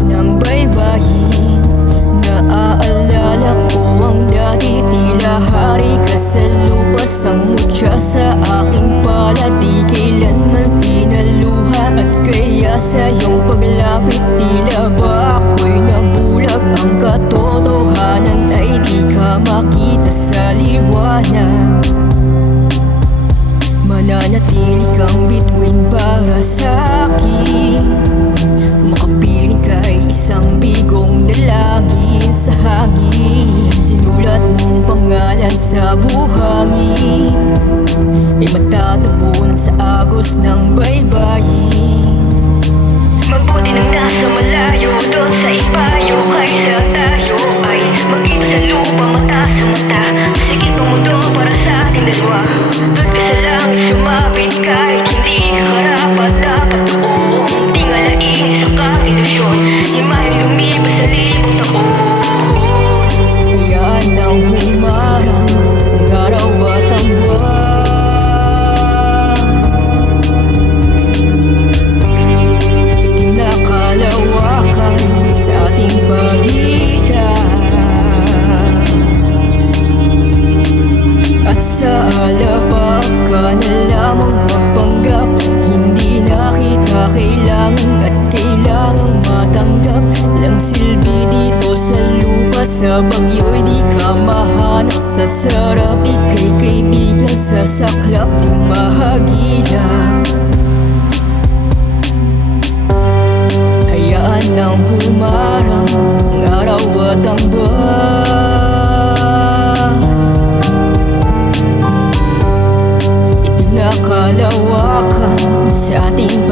agos ng baybayin. Naaalala ko ang dati, tila hari ka sa lupas. Ang mutya sa aking palad, di kailanman pinaluha. At kaya sa iyong paglapit, tila ba ako'y nabulag. Ang katotohanan ay di ka makita sa liwanag. Mananatili kang bituin para sa akin. Makapiling ka ay isang bigong dalangin sa hangin. Sinulat mong pangalan sa buhangin, ay matatapunan sa agos ng baybayin. Mabuti nang nasa malayo, doon sa ibayo, kaysa tayo ay magkita sa lupa, mata sa mata. Sige pumundo para sa ating dalawa. Doon ka sa langit sumabit, kahit hindi ka karapat. Dapat doong tingalain sa kang ilusyon, imahe lumipas sa libong taon. Yan ang humarang ang araw at ang buwan. Itim na kalawakan sa ating pagitan. At sa alapap ka na lamang magpanggap. Hindi na kita kailangan at kailangang matanggap. Lang silbi dito sa lupa, sa bagyo'y di ka mahanap. Sa sarap ika'y kaibigan, sa saklap di mahagilap. Hayaan nang humarang ang araw at ang buwan. Itim na kalawakan sa ating